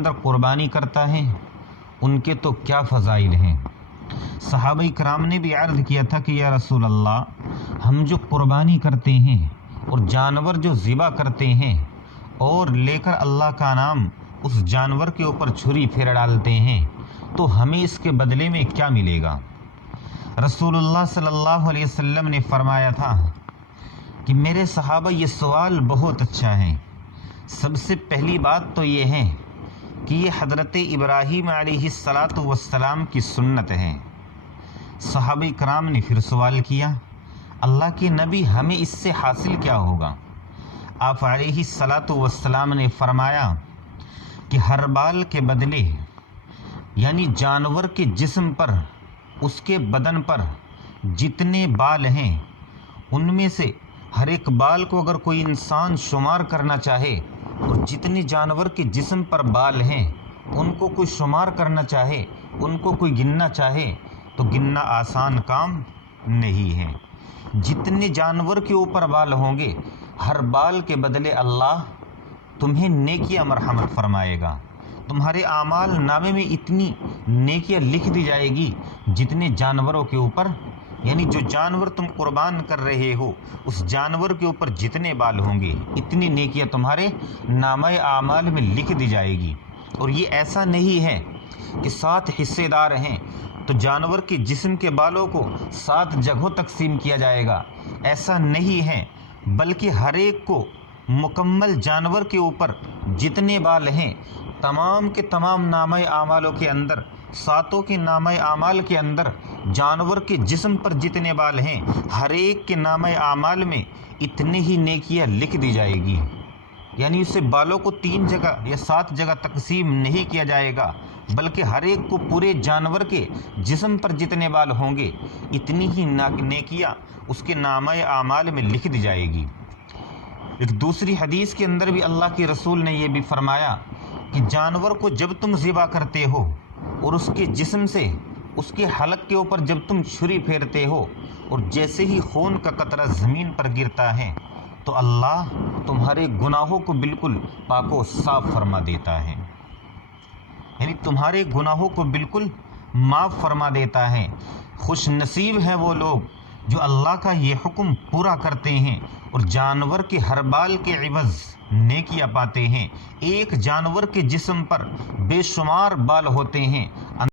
اندر قربانی کرتا ہے ان کے تو کیا فضائل ہیں۔ صحابہ کرام نے بھی عرض کیا تھا کہ یا رسول اللہ، ہم جو قربانی کرتے ہیں اور جانور جو ذبح کرتے ہیں اور لے کر اللہ کا نام اس جانور کے اوپر چھری پھیر ڈالتے ہیں تو ہمیں اس کے بدلے میں کیا ملے گا؟ رسول اللہ صلی اللہ علیہ وسلم نے فرمایا تھا کہ میرے صحابہ یہ سوال بہت اچھا ہے۔ سب سے پہلی بات تو یہ ہے کہ یہ حضرت ابراہیم علیہ السلام کی سنت ہے۔ صحابہ کرام نے پھر سوال کیا، اللہ کے نبی ہمیں اس سے حاصل کیا ہوگا؟ آپ علیہ السلام نے فرمایا کہ ہر بال کے بدلے، یعنی جانور کے جسم پر، اس کے بدن پر جتنے بال ہیں ان میں سے ہر ایک بال کو اگر کوئی انسان شمار کرنا چاہے اور جتنے جانور کے جسم پر بال ہیں ان کو کوئی شمار کرنا چاہے، ان کو کوئی گننا چاہے تو گننا آسان کام نہیں ہے۔ جتنے جانور کے اوپر بال ہوں گے ہر بال کے بدلے اللہ تمہیں نیکیاں مرحمت فرمائے گا۔ تمہارے اعمال نامے میں اتنی نیکیاں لکھ دی جائے گی جتنے جانوروں کے اوپر، یعنی جو جانور تم قربان کر رہے ہو اس جانور کے اوپر جتنے بال ہوں گے اتنی نیکیاں تمہارے نامہ اعمال میں لکھ دی جائے گی۔ اور یہ ایسا نہیں ہے کہ 7 حصے دار ہیں تو جانور کے جسم کے بالوں کو 7 جگہوں تقسیم کیا جائے گا، ایسا نہیں ہے، بلکہ ہر ایک کو مکمل جانور کے اوپر جتنے بال ہیں تمام کے تمام نامہ اعمالوں کے اندر، 7 کے نامہ اعمال کے اندر جانور کے جسم پر جتنے بال ہیں ہر ایک کے نامہ اعمال میں اتنے ہی نیکیاں لکھ دی جائے گی۔ یعنی اسے بالوں کو 3 جگہ یا 7 جگہ تقسیم نہیں کیا جائے گا، بلکہ ہر ایک کو پورے جانور کے جسم پر جتنے بال ہوں گے اتنی ہی نیکیاں اس کے نامہ اعمال میں لکھ دی جائے گی۔ ایک دوسری حدیث کے اندر بھی اللہ کے رسول نے یہ بھی فرمایا کہ جانور کو جب تم ذبح کرتے ہو اور اس کے جسم سے اس کے حلق کے اوپر جب تم چھری پھیرتے ہو اور جیسے ہی خون کا قطرہ زمین پر گرتا ہے تو اللہ تمہارے گناہوں کو بالکل پاک و صاف فرما دیتا ہے، یعنی تمہارے گناہوں کو بالکل معاف فرما دیتا ہے۔ خوش نصیب ہیں وہ لوگ جو اللہ کا یہ حکم پورا کرتے ہیں اور جانور کے ہر بال کے عوض نیکیاں پاتے ہیں۔ ایک جانور کے جسم پر بے شمار بال ہوتے ہیں۔